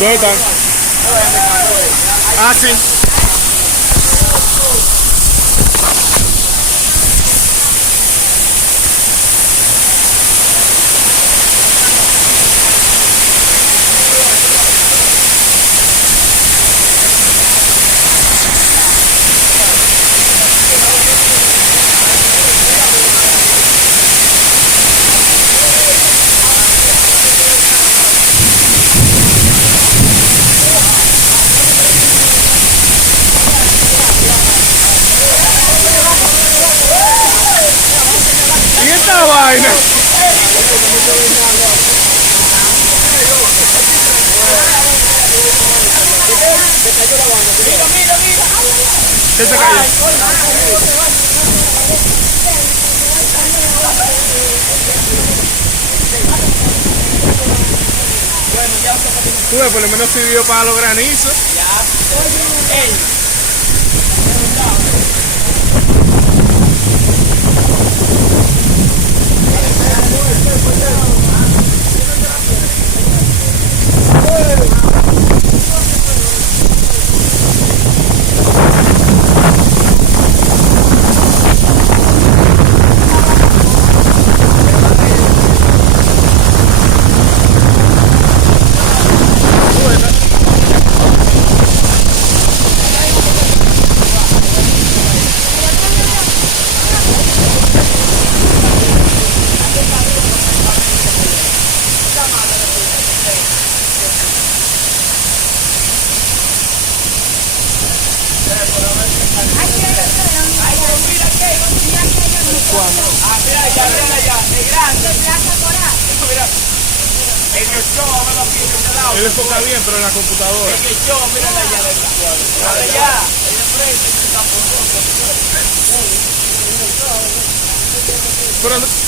¿Dónde están? Ah, sí. ¿Y esta vaina? ¿Qué se cayó? Tú ves, por lo menos sirvió para los granizos. Él enfoca bien, pero en la computadora. En el show, mírala allá de allá, en el frente. Pero